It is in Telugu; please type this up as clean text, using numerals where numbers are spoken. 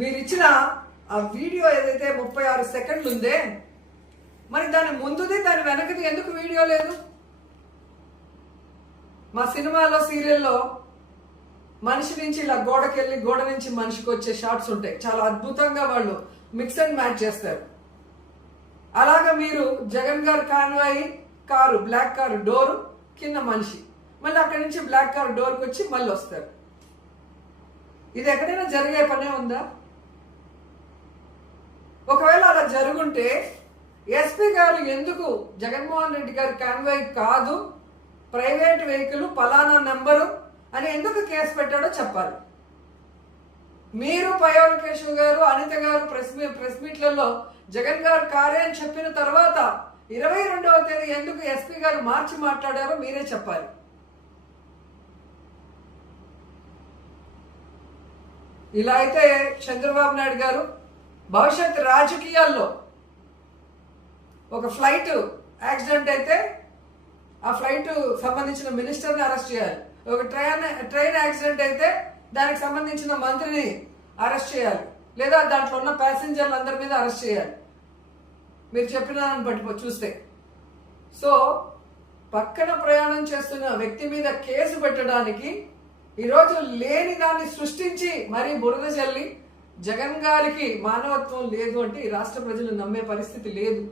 మీరు ఇచ్చిన ఆ వీడియో ఏదైతే 36 సెకండ్లు ఉందే, మరి దాని ముందుది దాని వెనకది ఎందుకు వీడియో లేదు? మా సినిమాలో సీరియల్లో మనిషి నుంచి ఇలా గోడకెళ్ళి గోడ నుంచి మనిషికి వచ్చే షార్ట్స్ ఉంటాయి, చాలా అద్భుతంగా వాళ్ళు మిక్స్ అండ్ మ్యాచ్ చేస్తారు. అలాగా మీరు జగన్ గారు convoy car, black car door కింద మనిషి, మళ్ళీ అక్కడి నుంచి బ్లాక్ కారు డోర్కి వచ్చి మళ్ళీ వస్తారు. ఇది ఎక్కడైనా జరిగే పనే ఉందా? ఒకవేళ అలా జరుగుంటే ఎస్పీ గారు ఎందుకు జగన్మోహన్ రెడ్డి గారి కాన్వాయ్ కాదు, ప్రైవేట్ వెహికల్ పలానా నెంబరు అని ఎందుకు కేసు పెట్టాడో చెప్పాలి. మీరు పయోల్ కేశవ్ గారు, అనిత గారు ప్రెస్ మీట్లలో జగన్ గారు కారే అని చెప్పిన తర్వాత 22వ తేదీ ఎందుకు ఎస్పీ గారు మార్చి మాట్లాడారో మీరే చెప్పాలి. ఇలా అయితే చంద్రబాబు నాయుడు గారు భవిష్యత్ రాజకీయాల్లో ఒక ఫ్లైట్ యాక్సిడెంట్ అయితే ఆ ఫ్లైట్ సంబంధించిన మినిస్టర్ని అరెస్ట్ చేయాలి. ఒక ట్రైన్ యాక్సిడెంట్ అయితే దానికి సంబంధించిన మంత్రిని అరెస్ట్ చేయాలి, లేదా దాంట్లో ఉన్న ప్యాసింజర్లందరి మీద అరెస్ట్ చేయాలి. మీరు చెప్పిన దాన్ని బట్టి చూస్తే సో పక్కన ప్రయాణం చేస్తున్న వ్యక్తి మీద కేసు పెట్టడానికి ఈరోజు లేని దాన్ని సృష్టించి మరీ బురద చల్లి జగన్ గారికి మానవత్వం లేదు అంటే ఈ రాష్ట్ర ప్రజలు నమ్మే పరిస్థితి లేదు.